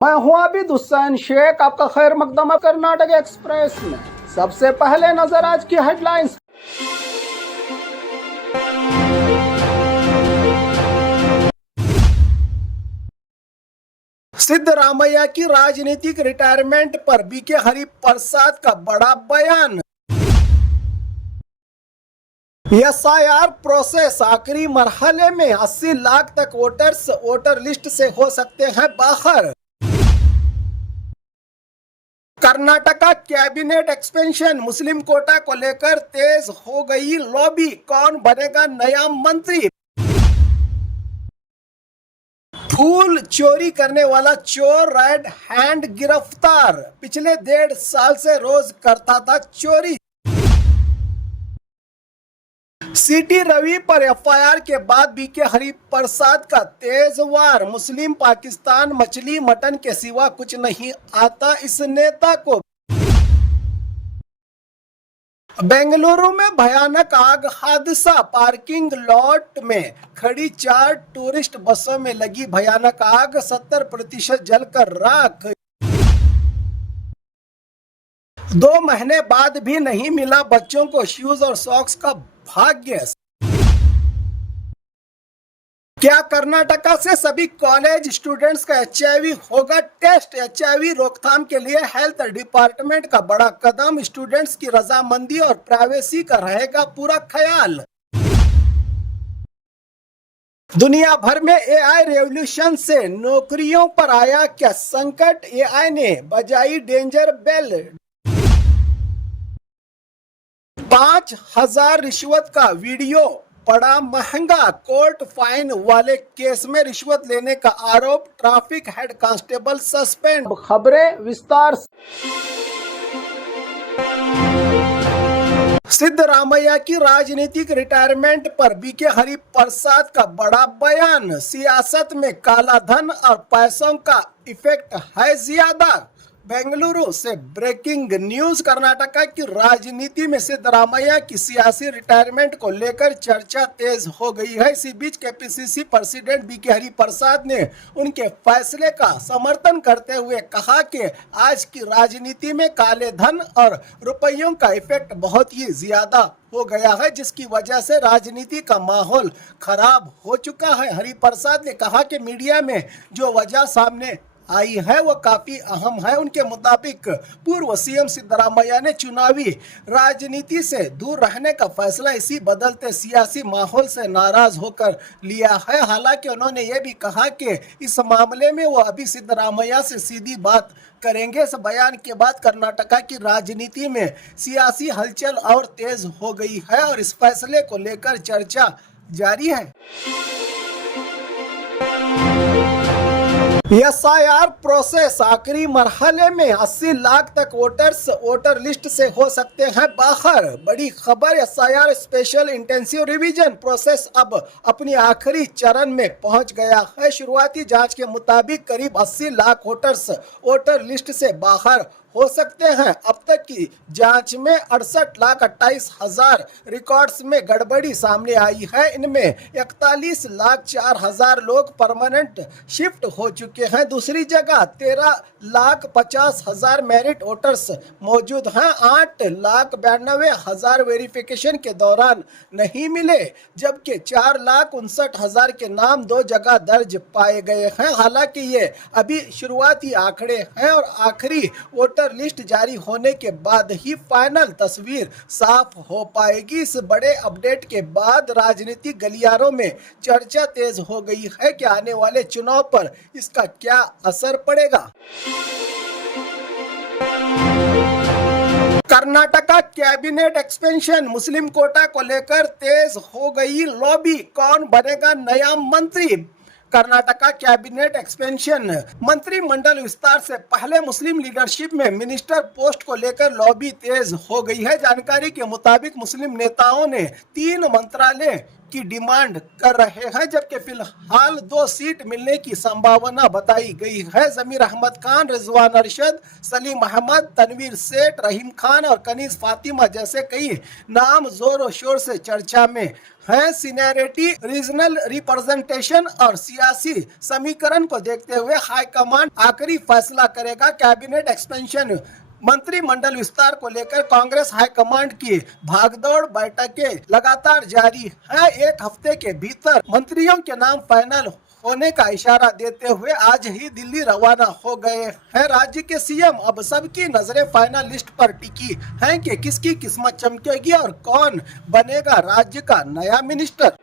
मैं हूं आबिद हुसैन शेख, आपका खैर मकदम है कर्नाटक एक्सप्रेस में। सबसे पहले नजर आज की हेडलाइंस। सिद्धरामैया की राजनीतिक रिटायरमेंट पर बीके हरिप्रसाद का बड़ा बयान। एसआईआर प्रोसेस आखिरी मरहले में 80 लाख तक वोटर्स वोटर लिस्ट से हो सकते हैं बाहर। कर्नाटका कैबिनेट एक्सपेंशन, मुस्लिम कोटा को लेकर तेज हो गई लॉबी, कौन बनेगा नया मंत्री। फूल चोरी करने वाला चोर रेड हैंड गिरफ्तार, पिछले 1.5 साल से रोज करता था चोरी। सिटी रवि पर एफआईआर के बाद बीके हरिप्रसाद का तेज वार, मुस्लिम पाकिस्तान मछली मटन के सिवा कुछ नहीं आता इस नेता को। बेंगलुरु में भयानक आग हादसा, पार्किंग लॉट में खड़ी 4 टूरिस्ट बसों में लगी भयानक आग, 70% जलकर राख। 2 महीने बाद भी नहीं मिला बच्चों को शूज और सॉक्स का भाग्य। क्या कर्नाटका से सभी कॉलेज स्टूडेंट्स का एचआईवी होगा टेस्ट? एचआईवी रोकथाम के लिए हेल्थ डिपार्टमेंट का बड़ा कदम, स्टूडेंट्स की रजामंदी और प्राइवेसी का रहेगा पूरा ख्याल। दुनिया भर में एआई रेवोल्यूशन से नौकरियों पर आया क्या संकट? एआई ने बजाई डेंजर बेल। 5,000 रिश्वत का वीडियो पड़ा महंगा, कोर्ट फाइन वाले केस में रिश्वत लेने का आरोप, ट्रैफिक हेड कांस्टेबल सस्पेंड। खबरें विस्तार से। सिद्धरामैया की राजनीतिक रिटायरमेंट पर बीके हरिप्रसाद का बड़ा बयान, सियासत में काला धन और पैसों का इफेक्ट है ज्यादा। बेंगलुरु से ब्रेकिंग न्यूज, कर्नाटका की राजनीति में सिद्धरामैया की सियासी रिटायरमेंट को लेकर चर्चा तेज हो गई है। इसी बीच केपीसीसी प्रेसिडेंट बीके हरिप्रसाद ने उनके फैसले का समर्थन करते हुए कहा कि आज की राजनीति में काले धन और रुपयों का इफेक्ट बहुत ही ज्यादा हो गया है, जिसकी वजह से राजनीति का माहौल खराब हो चुका है। हरिप्रसाद ने कहा कि मीडिया में जो वजह सामने आई है वो काफी अहम है। उनके मुताबिक पूर्व सीएम सिद्धरामैया ने चुनावी राजनीति से दूर रहने का फैसला इसी बदलते सियासी माहौल से नाराज होकर लिया है। हालांकि उन्होंने ये भी कहा कि इस मामले में वो अभी सिद्धरामैया से सीधी बात करेंगे। इस बयान के बाद कर्नाटका की राजनीति में सियासी हलचल और तेज हो गई है और इस फैसले को लेकर चर्चा जारी है। एसआईआर प्रोसेस आखिरी मरहले में 80 लाख तक वोटर्स वोटर लिस्ट से हो सकते हैं बाहर। बड़ी खबर, SIR special intensive revision process अब अपनी आखिरी चरण में पहुंच गया है। शुरुआती जांच के मुताबिक करीब 80 लाख वोटर्स वोटर लिस्ट से बाहर हो सकते हैं। अब तक की जांच में 68,28,000 रिकॉर्ड्स में गड़बड़ी सामने आई है। इनमें 41,04,000 लोग परमानेंट शिफ्ट हो चुके हैं। दूसरी जगह 13,50,000 मेरिट वोटर्स मौजूद हैं। 8,92,000 वेरिफिकेशन के दौरान नहीं मिले, जबकि 4,59,000 के नाम 2 जगह दर्ज पाए गए हैं। हालांकि ये अभी शुरुआती आंकड़े हैं और आखिरी वोटर लिस्ट जारी होने के बाद ही फाइनल तस्वीर साफ हो पाएगी। इस बड़े अपडेट के बाद राजनीतिक गलियारों में चर्चा तेज हो गई है कि आने वाले चुनाव पर इसका क्या असर पड़ेगा। कर्नाटका कैबिनेट एक्सपेंशन, मुस्लिम कोटा को लेकर तेज हो गई लॉबी, कौन बनेगा नया मंत्री। कर्नाटका कैबिनेट एक्सपेंशन मंत्रिमंडल विस्तार से पहले मुस्लिम लीडरशिप में मिनिस्टर पोस्ट को लेकर लॉबी तेज हो गई है। जानकारी के मुताबिक मुस्लिम नेताओं ने 3 मंत्रालय की डिमांड कर रहे हैं, जबकि फिलहाल 2 सीट मिलने की संभावना बताई गई है। जमीर अहमद खान, रिजवान अरशद, सलीम अहमद, तनवीर सेठ, रहीम खान और कनीज फातिमा जैसे कई नाम जोर शोर से चर्चा में है। सीनियरिटी, रीजनल रिप्रेजेंटेशन और सियासी समीकरण को देखते हुए हाईकमान आखिरी फैसला करेगा। कैबिनेट एक्सपेंशन मंत्रिमंडल विस्तार को लेकर कांग्रेस हाईकमांड की भागदौड़ बैठकें लगातार जारी है। एक हफ्ते के भीतर मंत्रियों के नाम फाइनल होने का इशारा देते हुए आज ही दिल्ली रवाना हो गए हैं राज्य के सीएम। अब सबकी नजरें फाइनल लिस्ट पर टिकी हैं कि किसकी किस्मत चमकेगी और कौन बनेगा राज्य का नया मिनिस्टर।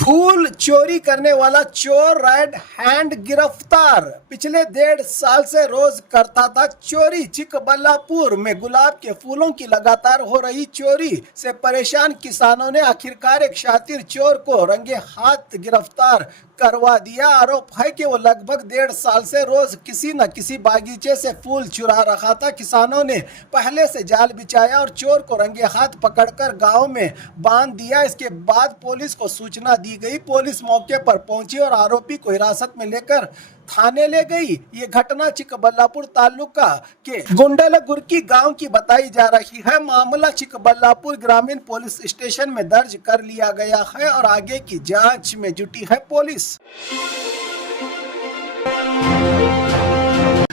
फूल चोरी करने वाला चोर रेड हैंड गिरफ्तार। पिछले 1.5 साल से रोज करता था चोरी। चिकबल्लापुर में गुलाब के फूलों की लगातार हो रही चोरी से परेशान किसानों ने आखिरकार एक शातिर चोर को रंगे हाथ गिरफ्तार करवा दिया। आरोप है कि वो लगभग 1.5 साल से रोज किसी न किसी बागीचे से फूल चुरा रहा था। किसानों ने पहले से जाल बिछाया और चोर को रंगे हाथ पकड़कर गांव में बांध दिया। इसके बाद पुलिस को सूचना दी गई। पुलिस मौके पर पहुंची और आरोपी को हिरासत में लेकर थाने ले गई। ये घटना चिकबल्लापुर तालुका के गुंडलगुरकी गांव की बताई जा रही है। मामला चिकबल्लापुर ग्रामीण पुलिस स्टेशन में दर्ज कर लिया गया है और आगे की जांच में जुटी है पुलिस।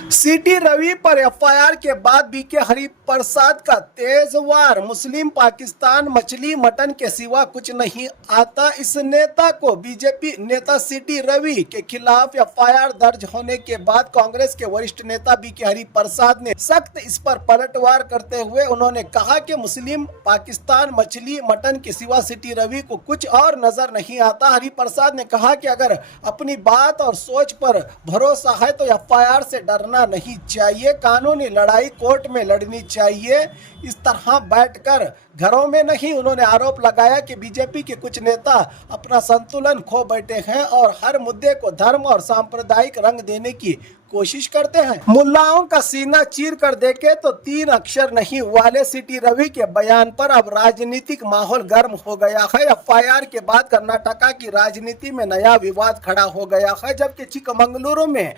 सिटी रवि पर एफआईआर के बाद बीके हरिप्रसाद का तेज वार। मुस्लिम पाकिस्तान मछली मटन के सिवा कुछ नहीं आता। इस नेता को बीजेपी नेता सिटी रवि के खिलाफ एफआईआर दर्ज होने के बाद कांग्रेस के वरिष्ठ नेता बीके हरिप्रसाद ने सख्त इस पर पलटवार करते हुए उन्होंने कहा कि मुस्लिम पाकिस्तान मछली मटन के सिवा सिटी रवि को कुछ और नजर नहीं आता। हरिप्रसाद ने कहा कि अगर अपनी बात और सोच पर भरोसा है तो एफआईआर से डरना नहीं चाहिए। कानूनी लड़ाई कोर्ट में लड़नी चाहिए, इस तरह बैठकर घरों में नहीं। उन्होंने आरोप लगाया कि बीजेपी के कुछ नेता अपना संतुलन खो बैठे हैं और हर मुद्दे को धर्म और सांप्रदायिक रंग देने की कोशिश करते हैं। मुल्लाओं का सीना चीर कर देखे तो 3 अक्षर नहीं वाले सिटी रवि के बयान पर अब राजनीतिक माहौल गर्म हो गया है। एफआईआर के बाद कर्नाटका की राजनीति में नया विवाद खड़ा हो गया है, जबकि चिकमंगलुरु में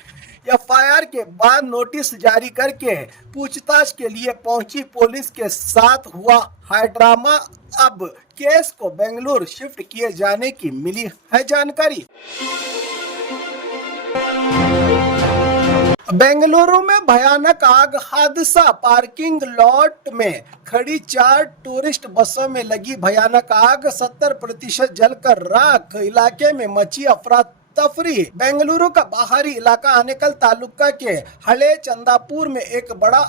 एफआईआर के बाद नोटिस जारी करके पूछताछ के लिए पहुंची पुलिस के साथ हुआ हाई ड्रामा। अब केस को बेंगलुरु शिफ्ट किए जाने की मिली है जानकारी। बेंगलुरु में भयानक आग हादसा। पार्किंग लॉट में खड़ी 4 टूरिस्ट बसों में लगी भयानक आग। 70% जलकर राख। इलाके में मची अफरा तफरी। बेंगलुरु का बाहरी इलाका आनेकल तालुका के हले चंदापुर में एक बड़ा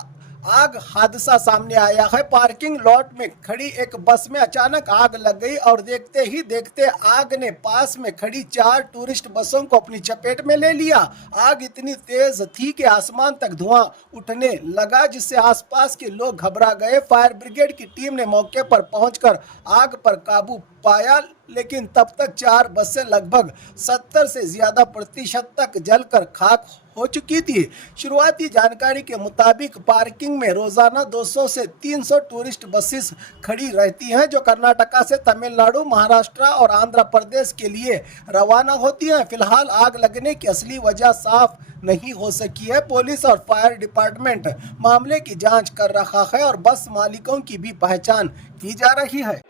आग हादसा सामने आया है। पार्किंग लॉट में खड़ी एक बस में अचानक आग लग गई और देखते ही देखते आग ने पास में खड़ी 4 टूरिस्ट बसों को अपनी चपेट में ले लिया। आग इतनी तेज थी कि आसमान तक धुआं उठने लगा, जिससे आसपास के लोग घबरा गए। फायर ब्रिगेड की टीम ने मौके पर पहुंचकर आग पर काबू पाया, लेकिन तब तक 4 बसें लगभग 70 से ज्यादा प्रतिशत तक जलकर खाक हो चुकी थी। शुरुआती जानकारी के मुताबिक पार्किंग में रोजाना 200 से 300 टूरिस्ट बसेस खड़ी रहती हैं, जो कर्नाटका से तमिलनाडु, महाराष्ट्र और आंध्र प्रदेश के लिए रवाना होती हैं। फिलहाल आग लगने की असली वजह साफ नहीं हो सकी है। पुलिस और फायर डिपार्टमेंट मामले की जांच कर रहा है और बस मालिकों की भी पहचान की जा रही है।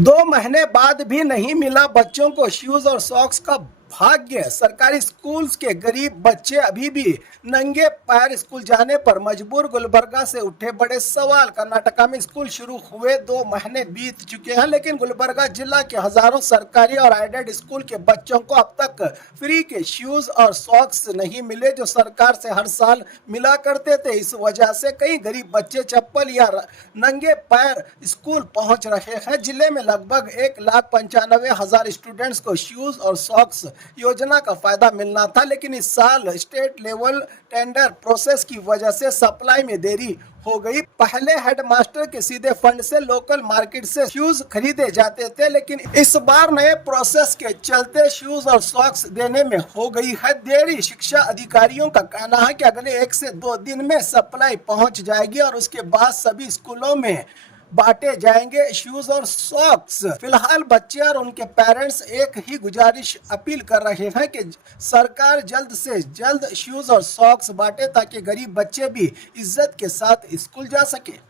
2 महीने बाद भी नहीं मिला बच्चों को शूज और सॉक्स का भाग्य। सरकारी स्कूल्स के गरीब बच्चे अभी भी नंगे पैर स्कूल जाने पर मजबूर। गुलबर्गा से उठे बड़े सवाल। कर्नाटका में स्कूल शुरू हुए 2 महीने बीत चुके हैं, लेकिन गुलबर्गा जिला के हजारों सरकारी और एडेड स्कूल के बच्चों को अब तक फ्री के शूज और सॉक्स नहीं मिले, जो सरकार से हर साल मिला करते थे। इस वजह से कई गरीब बच्चे चप्पल या नंगे पैर स्कूल पहुंच रहे हैं। जिले में लगभग 1,95,000 स्टूडेंट्स को शूज और सॉक्स योजना का फायदा मिलना था, लेकिन इस साल स्टेट लेवल टेंडर प्रोसेस की वजह से सप्लाई में देरी हो गई। पहले हेडमास्टर के सीधे फंड से लोकल मार्केट से शूज खरीदे जाते थे, लेकिन इस बार नए प्रोसेस के चलते शूज और सॉक्स देने में हो गई है देरी। शिक्षा अधिकारियों का कहना है कि अगले 1 से 2 दिन में सप्लाई पहुंच जाएगी और उसके बाद सभी स्कूलों में बांटे जाएंगे शूज और सॉक्स। फिलहाल बच्चे और उनके पेरेंट्स एक ही गुजारिश अपील कर रहे हैं कि सरकार जल्द से जल्द शूज और सॉक्स बांटे ताकि गरीब बच्चे भी इज्जत के साथ स्कूल जा सके।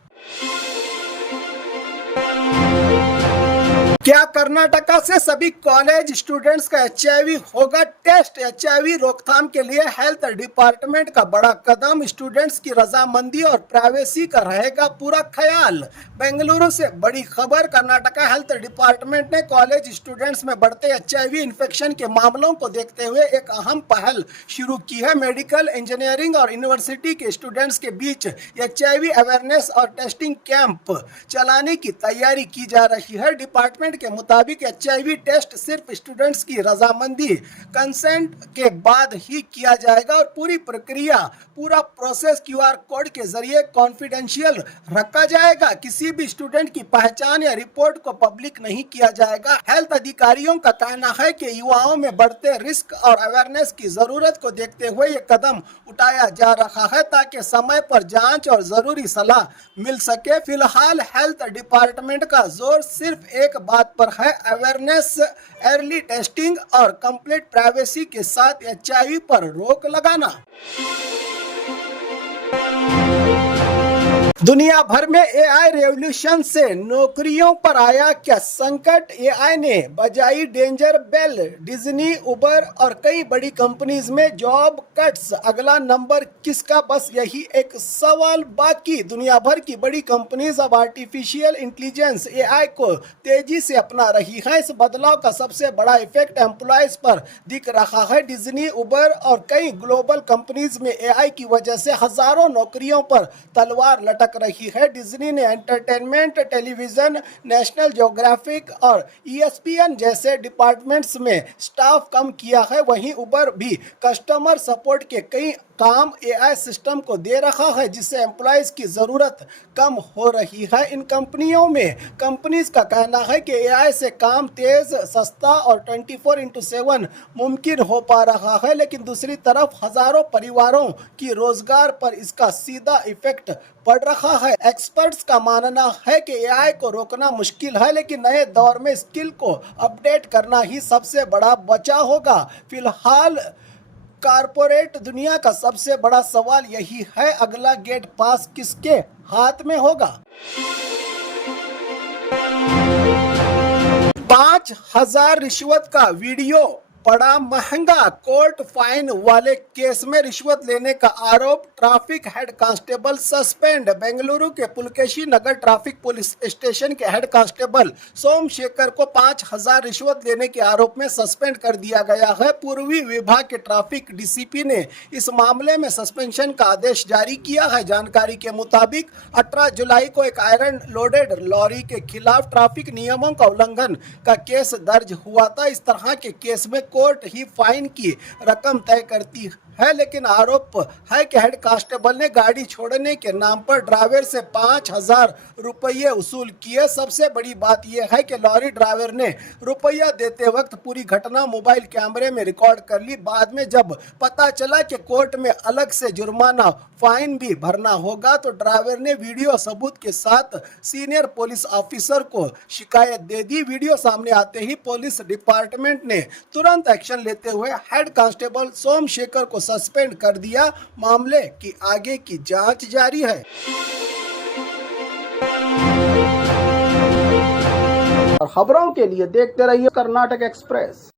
क्या कर्नाटका से सभी कॉलेज स्टूडेंट्स का HIV होगा टेस्ट? HIV रोकथाम के लिए हेल्थ डिपार्टमेंट का बड़ा कदम, स्टूडेंट्स की रजामंदी और प्राइवेसी का रहेगा पूरा ख्याल। बेंगलुरु से बड़ी खबर, कर्नाटका हेल्थ डिपार्टमेंट ने कॉलेज स्टूडेंट्स में बढ़ते HIV इन्फेक्शन के मामलों को देखते हुए एक अहम पहल शुरू की है। मेडिकल, इंजीनियरिंग और यूनिवर्सिटी के स्टूडेंट्स के बीच HIV अवेयरनेस और टेस्टिंग कैंप चलाने की तैयारी की जा रही है। डिपार्टमेंट के मुताबिक HIV टेस्ट सिर्फ स्टूडेंट्स की रजामंदी, कंसेंट के बाद ही किया जाएगा और पूरी प्रक्रिया, पूरा प्रोसेस QR कोड के जरिए कॉन्फिडेंशियल रखा जाएगा। किसी भी स्टूडेंट की पहचान या रिपोर्ट को पब्लिक नहीं किया जाएगा। हेल्थ अधिकारियों का कहना है कि युवाओं में बढ़ते रिस्क और अवेयरनेस की जरूरत को देखते हुए ये कदम उठाया जा रहा है ताकि समय पर जांच और जरूरी सलाह मिल सके। फिलहाल हेल्थ डिपार्टमेंट का जोर सिर्फ एक बात पर है, अवेयरनेस, अर्ली टेस्टिंग और कंप्लीट प्राइवेसी के साथ HIV पर रोक लगाना। दुनिया भर में AI रेवोल्यूशन से नौकरियों पर आया क्या संकट? AI ने बजाई डेंजर बेल। डिज्नी, उबर और कई बड़ी कंपनीज में जॉब कट्स। अगला नंबर किसका? बस यही एक सवाल बाकी। दुनिया भर की बड़ी कंपनीज अब आर्टिफिशियल इंटेलिजेंस AI को तेजी से अपना रही है। इस बदलाव का सबसे बड़ा इफेक्ट एम्प्लॉयज पर दिख रहा है। डिज्नी, उबर और कई ग्लोबल कंपनीज में AI की वजह से हजारों नौकरियों पर तलवार लटक रही है। डिज्नी ने एंटरटेनमेंट, टेलीविजन, नेशनल ज्योग्राफिक और ESPN जैसे डिपार्टमेंट्स में स्टाफ कम किया है। वहीं उबर भी कस्टमर सपोर्ट के कई काम AI सिस्टम को दे रहा है, जिससे एम्प्लॉयज की जरूरत कम हो रही है। इन कंपनीज का कहना है कि AI से काम तेज, सस्ता और 24/7 मुमकिन हो पा रहा है, लेकिन दूसरी तरफ हजारों परिवारों की रोजगार पर इसका सीधा इफेक्ट पड़ रहा है। एक्सपर्ट्स का मानना है कि AI को रोकना मुश्किल है, लेकिन नए दौर में स्किल को अपडेट करना ही सबसे बड़ा बचाव होगा। फिलहाल कारपोरेट दुनिया का सबसे बड़ा सवाल यही है, अगला गेट पास किसके हाथ में होगा? 5,000 रिश्वत का वीडियो पड़ा महंगा। कोर्ट फाइन वाले केस में रिश्वत लेने का आरोप, traffic head constable suspend. Bengaluru के पुलकेशी नगर ट्रैफिक पुलिस स्टेशन के हेड कांस्टेबल सोमशेखर को 5,000 रिश्वत लेने के आरोप में सस्पेंड कर दिया गया है। पूर्वी विभाग के ट्रैफिक DCP ने इस मामले में सस्पेंशन का आदेश जारी किया है। जानकारी के मुताबिक 18 जुलाई को एक आयरन लोडेड लॉरी के खिलाफ ट्रैफिक नियमों का उल्लंघन का केस दर्ज हुआ था। इस तरह के केस में कोर्ट ही फाइन की रकम तय करती है, लेकिन आरोप है कि हेड कांस्टेबल ने गाड़ी छोड़ने के नाम पर ड्राइवर से 5,000 रुपये वसूल किए। सबसे बड़ी बात यह है कि लॉरी ड्राइवर ने रुपया देते वक्त पूरी घटना मोबाइल कैमरे में रिकॉर्ड कर ली। बाद में जब पता चला कि कोर्ट में अलग से जुर्माना, फाइन भी भरना होगा, तो ड्राइवर ने वीडियो सबूत के साथ सीनियर पुलिस ऑफिसर को शिकायत दे दी। वीडियो सामने आते ही पुलिस डिपार्टमेंट ने तुरंत एक्शन लेते हुए हेड कांस्टेबल सोमशेखर को सस्पेंड कर दिया। मामले की आगे की जांच जारी है। और खबरों के लिए देखते रहिए कर्नाटक एक्सप्रेस।